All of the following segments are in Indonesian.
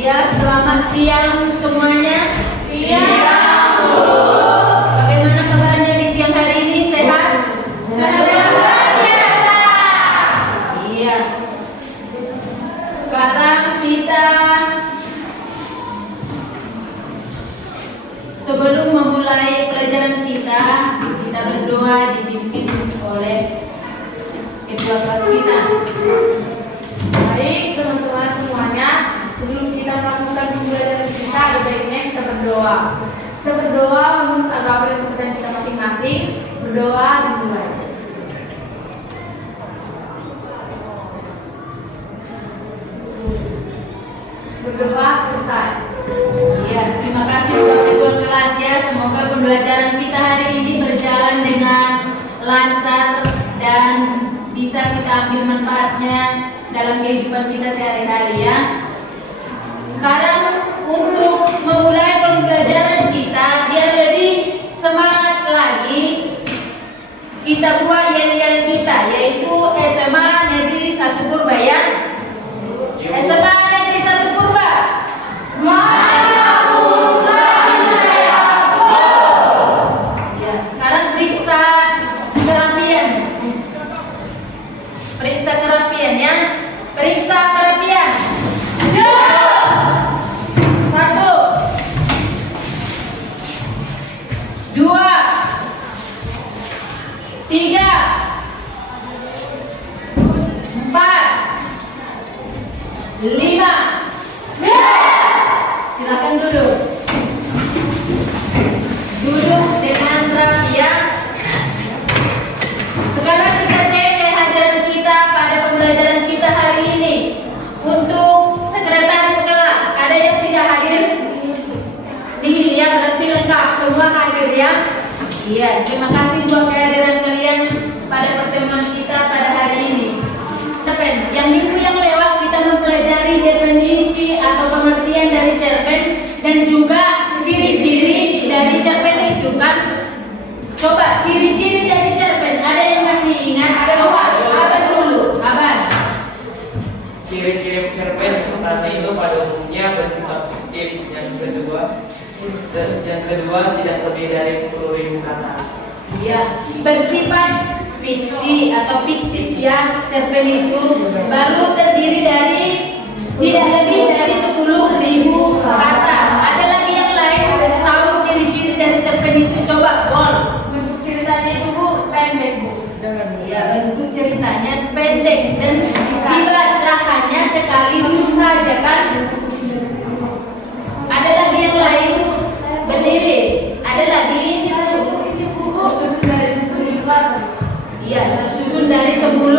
Ya, selamat siang semuanya. Siang, Bu. Bagaimana kabarnya di siang hari ini? Sehat? Luar biasa. Iya. Sekarang kita sebelum memulai pelajaran kita berdoa dipimpin oleh ketua kelas kita. Baik, teman-teman semuanya. Sebelum kita melakukan pembelajaran kita, ada baiknya kita berdoa. Kita berdoa menurut agama dan kepercayaan kita masing-masing. Berdoa dimulai. Berdoa selesai. Ya, terima kasih buat ketua kelas ya. Semoga pembelajaran kita hari ini berjalan dengan lancar dan bisa kita ambil manfaatnya dalam kehidupan kita sehari-hari ya. Sekarang untuk memulai pembelajaran kita biar lebih semangat lagi, kita buat yel-yel kita, yaitu SMA Negeri 1 Purba ya. SMA Negeri 1 Purba. Semangat Jaya. Ya, sekarang periksa kerapian. Periksa kerapian ya. Periksa kerapian. Satu, dua, tiga, empat, lima. Silakan duduk. Duduk dengan rapi. Sekarang kita cek kehadiran kita pada pembelajaran kita hari ini. Untuk sekretaris kelas, ada yang tidak hadir? Dilihat berarti lengkap, semua hadir ya. Iya, terima kasih buat kehadiran kalian pada pertemuan kita pada hari ini. Yang minggu yang lewat kita mempelajari definisi atau pengertian dari cerpen dan juga ciri-ciri dari cerpen itu kan. Coba ciri-ciri dari cerpen, ada yang masih ingat? Coba, abang dulu, abang. Ciri-ciri cerpen pertama itu pada umumnya bersifat fiktif, yang kedua tidak lebih dari 10.000 kata. Ya, bersifat fiksi atau fiktif ya, cerpen itu baru terdiri dari tidak lebih dari 10.000 kata. Ada lagi yang lain tahu ciri-ciri dari cerpen itu? Coba Gol. Bentuk ceritanya itu, Bu, pendek, Bu. Ya, bentuk ceritanya pendek dan dibaca hanya sekali dulu saja kan. Ada lagi yang lain berdiri. Ada lagi. Iya, tersusun dari 10.000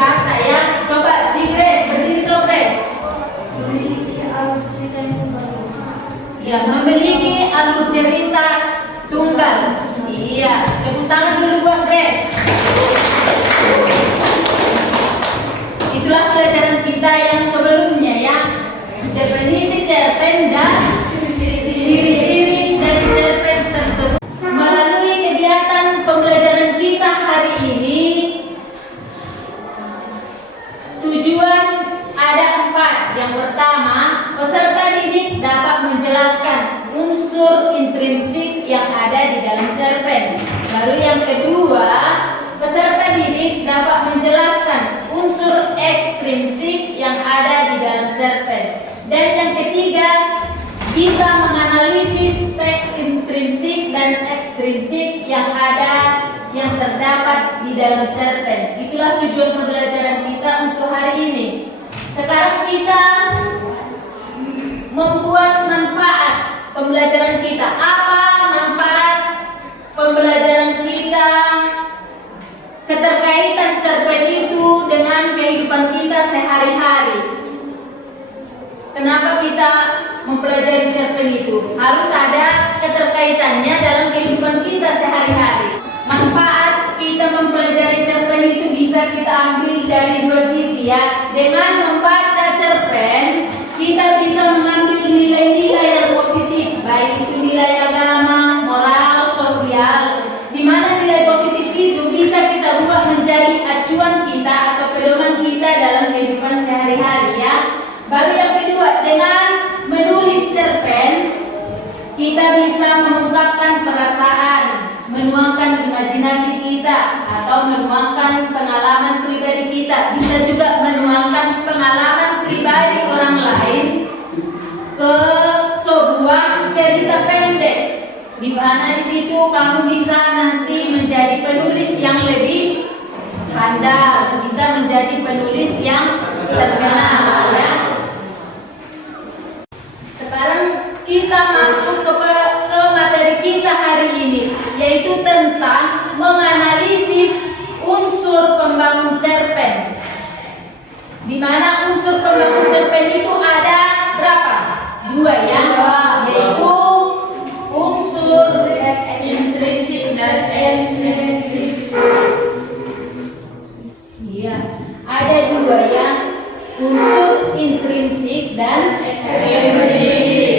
kata ya. Coba si Grace berdiri tuh Grace. Ya, memiliki alur cerita tunggal. Iya, tepuk tangan dulu buat Grace. Itulah pelajaran kita yang sebelumnya ya. Definisi cerpen dan ciri-ciri dari cerpen tersebut. Melalui kegiatan pembelajaran kita hari ini, tujuan ada 4. Yang pertama, peserta didik dapat menjelaskan unsur intrinsik yang ada di dalam cerpen. Lalu yang kedua, peserta didik dapat menjelaskan unsur ekstrinsik yang ada di dalam cerpen. Dan yang ketiga, bisa menganalisis teks intrinsik dan ekstrinsik yang terdapat di dalam cerpen. Itulah tujuan pembelajaran kita untuk hari ini. Sekarang kita membuat manfaat pembelajaran kita. Apa manfaat pembelajaran kita? Keterkaitan cerpen dengan kehidupan kita sehari-hari. Kenapa kita mempelajari cerpen itu? Harus ada keterkaitannya dalam kehidupan kita sehari-hari. Manfaat kita mempelajari cerpen itu bisa kita ambil dari dua sisi ya. Dengan membaca cerpen, kita bisa mengambil nilai-nilai yang positif, baik itu nilai agama, moral, sosial. Di mana nilai positif itu bisa kita ubah menjadi acuan kita atau pedoman kita dalam kehidupan sehari-hari ya. Baru yang kedua, dengan menulis cerpen kita bisa mengungkapkan perasaan, menuangkan imajinasi kita atau menuangkan pengalaman pribadi kita. Bisa juga menuangkan pengalaman pribadi orang lain ke sebuah cerita pendek, di mana di situ kamu bisa nanti menjadi penulis yang lebih handal, bisa menjadi penulis yang terkenal ya. Sekarang kita masuk ke materi kita hari ini, yaitu tentang menganalisis unsur pembangun cerpen. Di mana unsur pembangun cerpen itu ada berapa? Dua ya, yaitu unsur Intrinsik dan ekstrinsik. Iya, ada dua ya, unsur intrinsik dan ekstrinsik.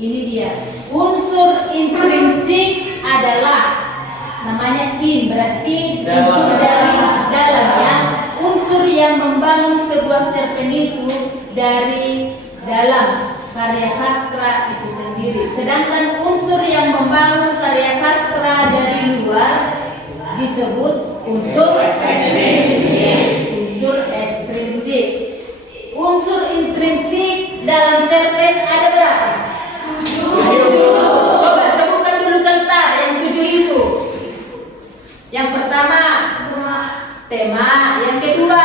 Ini dia. Unsur intrinsik adalah namanya berarti unsur dari dalam ya. Unsur yang membangun sebuah cerpen itu dari dalam karya sastra itu sendiri. Sedangkan unsur yang membangun karya sastra dari luar disebut unsur ekstrinsik. Unsur ekstrinsik. Unsur intrinsik dalam cerpen ada berapa? 7. Coba sebutkan dulu bentar yang 7 itu. Yang pertama tema, yang kedua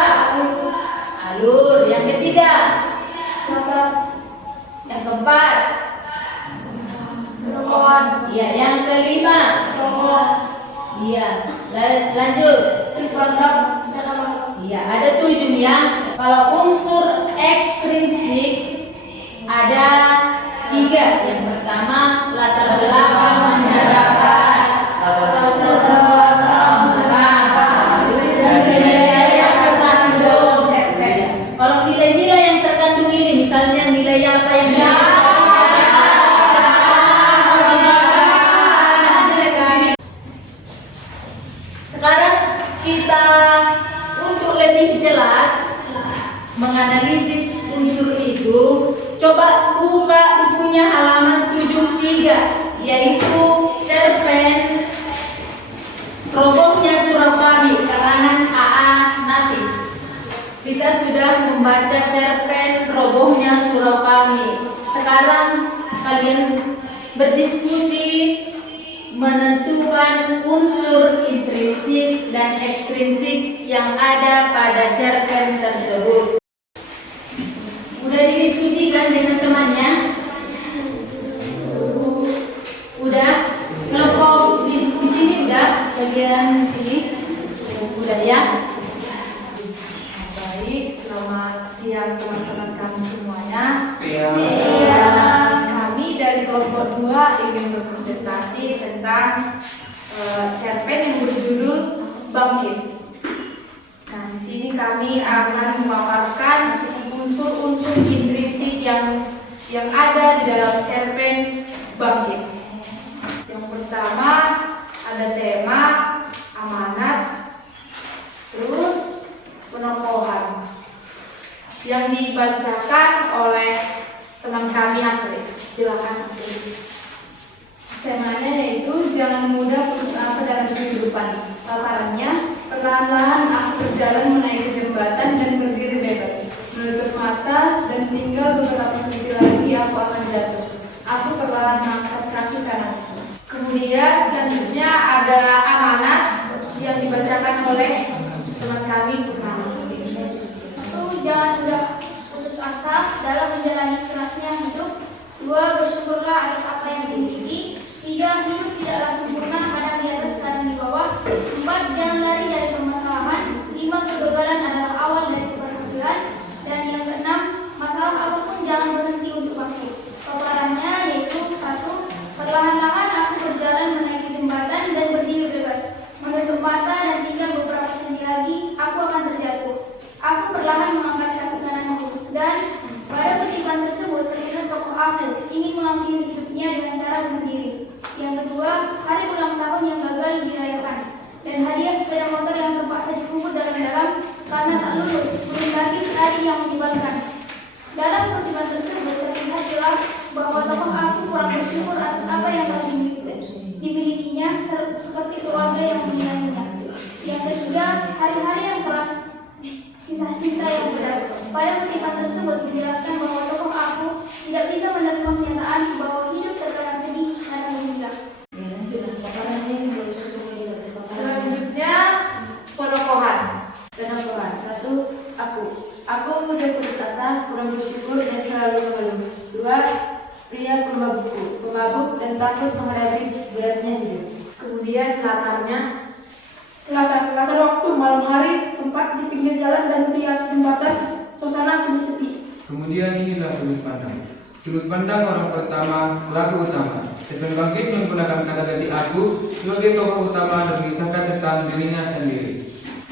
alur, yang ketiga, yang keempat, iya, yang kelima, iya, lanjut. Iya, ada 7 ya. Kalau unsur ekstrinsik ada 3. Yang pertama latar belakang masyarakat, latar belakang dan nilai-nilai yang terkandung dalam cerpen. Kalau nilai-nilai yang terkandung ini misalnya nilai apa yang sekarang kita untuk lebih jelas menganalisis unsur itu, coba buka bukunya halaman 73, yaitu cerpen Robohnya Surau Kami karangan A.A. Nafis. Kita sudah membaca cerpen Robohnya Surau Kami. Sekarang kalian berdiskusi menentukan unsur intrinsik dan ekstrinsik yang ada pada cerpen tersebut. Udah didiskusikan dengan temannya? Udah? Kelompok di sini udah? Bagian sini? Udah ya? Baik, selamat siang teman-teman kami semuanya. Siang. Kami dari kelompok 2 ingin berpresentasi tentang cerpen yang berjudul Bangkit. Nah, di sini kami akan memaparkan unsur-unsur intrinsik yang ada di dalam cerpen Bangkit. Yang pertama ada tema, amanat, terus penokohan yang dibacakan oleh teman kami Asri. Silakan Asri. Temanya yaitu jangan mudah putus asa dalam kehidupan. Paparannya, perlahan-lahan aku berjalan menaiki jembatan dan berdiri bebas. Menutup mata dan tinggal beberapa senti lagi aku akan jatuh. Aku perlahan mengangkat kaki kananku. Kemudian selanjutnya ada amanat yang dibacakan oleh teman kami Purnama. Jangan mudah putus asa dalam menjalani kerasnya hidup. 2. Bersyukurlah atas apa yang dimiliki. 3. Hidup tidaklah sempurna, kadang di atas, kadang di bawah. 4. Jangan lari dari keluarga yang menyayanginya. Yang ketiga, hari-hari yang keras, kisah cinta yang pedas. Pada kutipan tersebut dijelaskan bahwa tokoh aku tidak bisa menerima kenyataan bahwa hidup terkadang sedih dan menggila. Selanjutnya penokohan. Satu, aku mudah putus asa, kurang bersyukur dan selalu mengeluh. Dua, pria pemabuk dan takut menghadapi beratnya hidup. Kemudian latarnya. Latar waktu malam hari, tempat di pinggir jalan dan di atas jembatan, suasana sunyi sepi. Kemudian inilah sudut pandang. Sudut pandang orang pertama, pelaku utama. Stephen Bangkit menggunakan kata ganti aku sebagai tokoh utama dan mengisahkan tentang dirinya sendiri.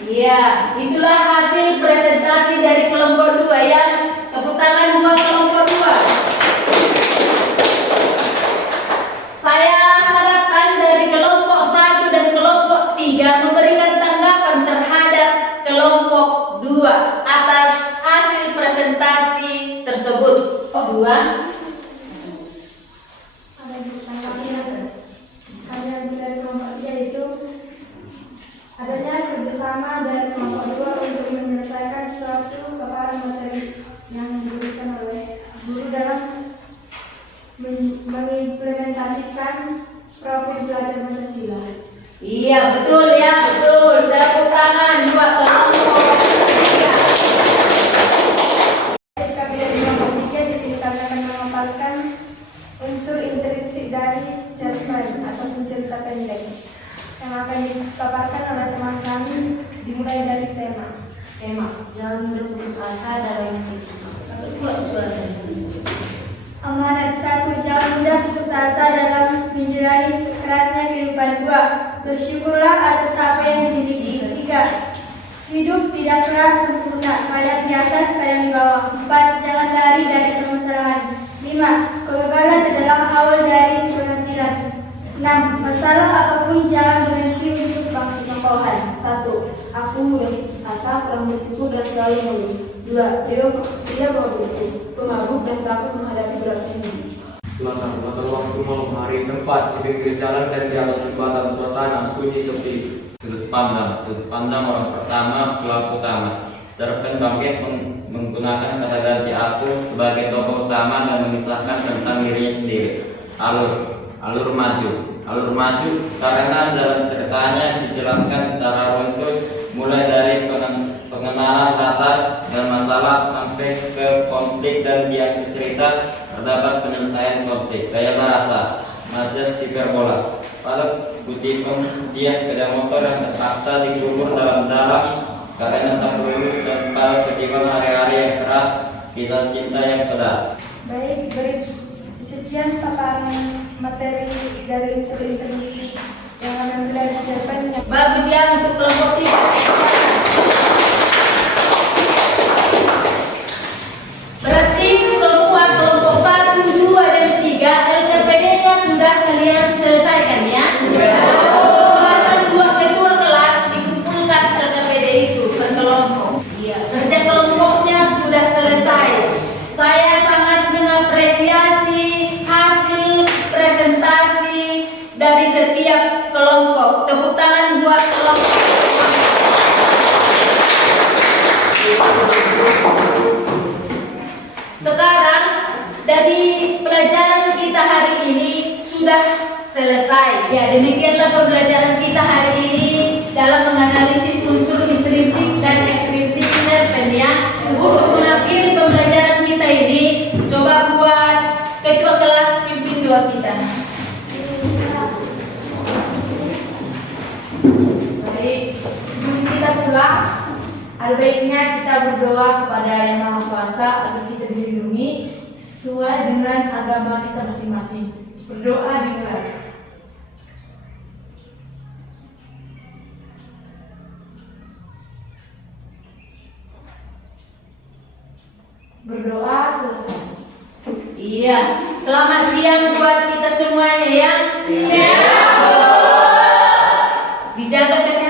Iya, itulah hasil presentasi dari kelompok 2 yang tepuk tangan buat kelompok 2. Saya harapkan dari kelompok 1 dan kelompok 3 memberikan tanggapan terhadap kelompok 2 atas hasil presentasi tersebut. Kelompok 2. Ada dari kelompok 3 itu adanya kerjasama dari kelompok 2 untuk menyelesaikan suatu paparan materi yang diberikan oleh guru dalam mengimplementasikan profil belajar Pancasila. Iya, betul ya, betul. Tepuk tangan buat kelompok 3. Ketika dari kelompok 3 di sini kami akan memaparkan unsur intrinsik dari cerpen ataupun cerita pendek yang akan dipaparkan oleh teman kami, dimulai dari tema. Jangan mudah putus asa dalam hidup. Buat suara. Amanat 1. Jangan mudah putus asa dalam menjalani kerasnya kehidupan. 2. Bersyukurlah atas apa yang dimiliki. 3. Hidup tidaklah sempurna, kadang di atas, kadang di bawah. 4. Jangan lari dari permasalahan. 5. Kegagalan adalah awal dari keberhasilan. 6. Masalah apapun jangan berhenti untuk bangkit. Tokohan. 1. Aku mudah putus asa, kurang bersyukur dan selalu mengeluh. 2. Dia pemabuk dan takut menghadapi beratnya hidup. Latar waktu malam hari, tempat di pinggir jalan dan di atas jembatan, suasana sunyi sepi. Sudut pandang orang pertama, pelaku utama. Stephen Bangkit menggunakan kata ganti aku sebagai tokoh utama dan mengisahkan tentang dirinya sendiri. Alur maju karena dalam ceritanya dijelaskan secara runtut mulai dari pengenalan latar dan masalah sampai ke konflik, dan di akhir cerita terdapat penyelesaian konflik. Gaya bahasa majas hiperbola. Pada Budikom dia sepeda motor yang terpaksa dikubur dalam-dalam karena tak lulus, dan pada ketimbang hari-hari yang keras, kisah cinta yang pedas. Baik, sekian paparan materi dari unsur intrinsik yang akan belajar cerpen. Bagus ya untuk kelompok 3. Berarti semua kelompok 1, 2, dan 3 LKPD-nya sudah kalian selesaikan ya? Bahkan 2 ketua kelas dikumpulkan LKPD itu per kelompok. Iya, kerja kelompoknya sudah selesai. Saya sangat mengapresiasi hasil presentasi dari setiap kelompok. Tepuk tangan buat kelompok. Sekarang dari pelajaran kita hari ini sudah selesai. Ya, demikianlah pembelajaran kita hari ini dalam menganalisis unsur intrinsik dan ekstrinsik cerpen ya. Untuk mengakhiri pembelajaran kita ini, coba buat ketua kelas pimpin doa kita. Baik, sebelum kita pulang, ada baiknya kita berdoa kepada Yang Maha Kuasa agar kita dilindungi sesuai dengan agama kita masing-masing. Berdoa dimulai. Berdoa selesai. Iya, selamat siang buat kita semuanya ya. Siap. Dijaga kesehatan.